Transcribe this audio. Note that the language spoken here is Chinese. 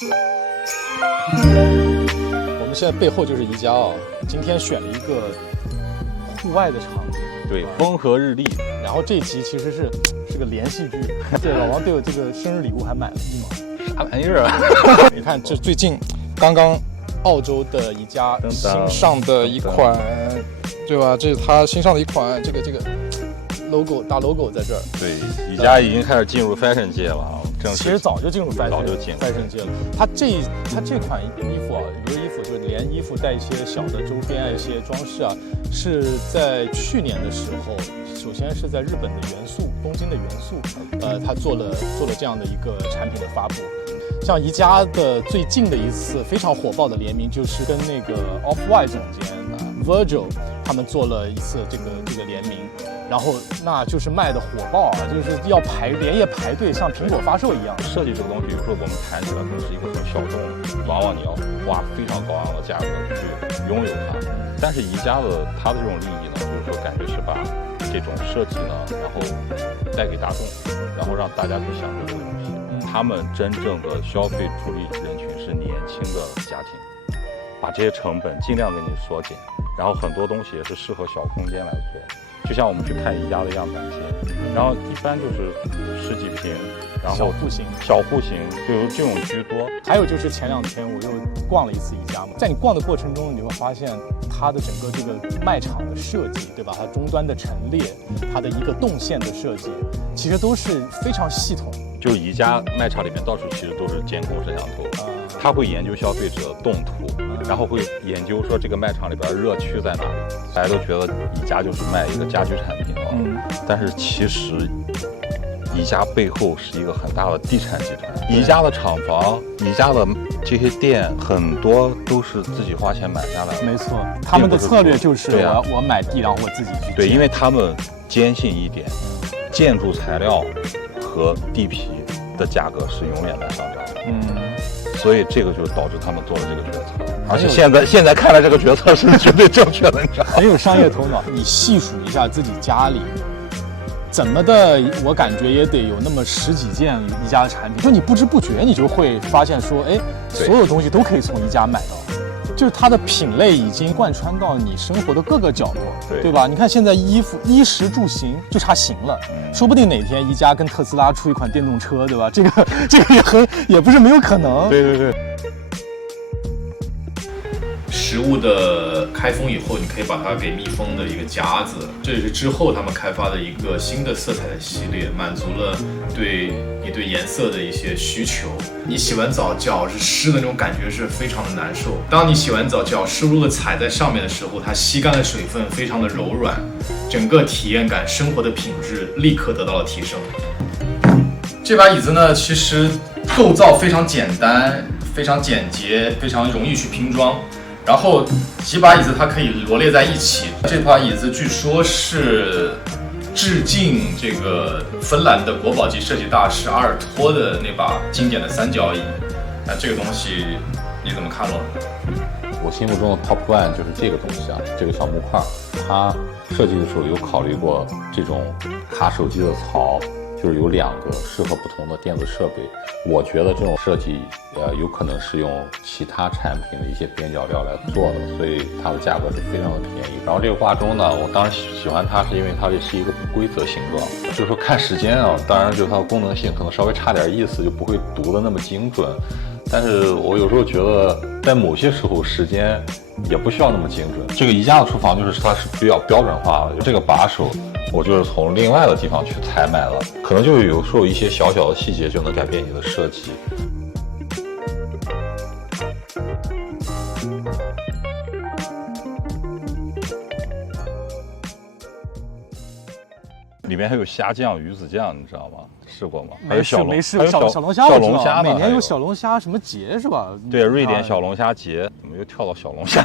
我们现在背后就是宜家啊，今天选了一个户外的场景，对，风和日丽。然后这一集其实是个连续剧，对，老王对我这个生日礼物还买了1毛，啥玩意儿啊？你看，这最近刚刚澳洲的宜家新上的一款，对吧？这是它新上的一款，这个 logo 大 logo 在这儿。对，宜家已经开始进入 fashion 界了啊。其实早就进入 fashion 界了。它这款衣服啊，比如衣服就是连衣服带一些小的周边啊，一些装饰啊，是在去年的时候，首先是在日本的元素，东京的元素，它做了这样的一个产品的发布。像宜家的最近的一次非常火爆的联名，就是跟那个 Off-White 总监Virgil 他们做了一次这个联名。然后那就是卖的火爆啊，就是要连夜排队，像苹果发售一样。设计这个东西，有时候我们谈起来可能是一个很小众的，往往你要花非常高昂的价格去拥有它。但是宜家它的这种利益呢，就是说感觉是把这种设计呢，然后带给大众，然后让大家去享受这个东西。他们真正的消费主力人群是年轻的家庭，把这些成本尽量给你缩减，然后很多东西也是适合小空间来做。就像我们去看宜家的样板间，然后一般就是10几平，然后小户型就由这种居多。还有就是前2天我又逛了一次宜家嘛，在你逛的过程中，你会发现它的整个这个卖场的设计，对吧？它终端的陈列，它的一个动线的设计，其实都是非常系统。就宜家卖场里面到处其实都是监控摄像头，他会研究消费者动图，然后会研究说这个卖场里边热区在哪里。大家都觉得宜家就是卖一个家居产品但是其实宜家背后是一个很大的地产集团。宜家的厂房，宜家的这些店很多都是自己花钱买下来的。没错，他们的策略就是我买地，然后我自己去。对，因为他们坚信一点，建筑材料和地皮的价格是永远在上涨的。所以这个就导致他们做了这个决策，而且现在看来这个决策是绝对正确的，你知道吗？很有商业头脑。你细数一下自己家里，怎么的，我感觉也得有那么10几件宜家的产品，就你不知不觉你就会发现说，哎，所有东西都可以从宜家买到。就是它的品类已经贯穿到你生活的各个角落，对吧？你看现在衣服、衣食住行就差行了，说不定哪天宜家跟特斯拉出一款电动车，对吧？这个也不是没有可能。对。食物的开封以后，你可以把它给密封的一个夹子，这也是之后他们开发的一个新的色彩的系列，满足了对你对颜色的一些需求。你洗完澡脚是湿的那种感觉是非常的难受，当你洗完澡脚湿漉漉的踩在上面的时候，它吸干的水分非常的柔软，整个体验感、生活的品质立刻得到了提升。这把椅子呢，其实构造非常简单、非常简洁、非常容易去拼装。然后几把椅子它可以罗列在一起，这把椅子据说是致敬这个芬兰的国宝级设计大师阿尔托的那把经典的3角椅。那这个东西你怎么看呢？我心目中的 Top One 就是这个东西啊，这个小木块，它设计的时候有考虑过这种卡手机的槽，就是有2个适合不同的电子设备。我觉得这种设计有可能是用其他产品的一些边角料来做的，所以它的价格是非常的便宜。然后这个挂钟呢，我当时喜欢它是因为它这是一个不规则形状，就是说看时间啊，当然就它的功能性可能稍微差点意思，就不会读的那么精准。但是我有时候觉得在某些时候时间也不需要那么精准。这个宜家的厨房就是它是比较标准化的，这个把手我就是从另外的地方去采买了，可能就有时候一些小小的细节就能改变你的设计。里面还有虾酱、鱼子酱，你知道吗？试过吗？没试过。小龙虾小龙虾每年有小龙虾什么节是吧？对，瑞典小龙虾节，怎么又跳到小龙虾？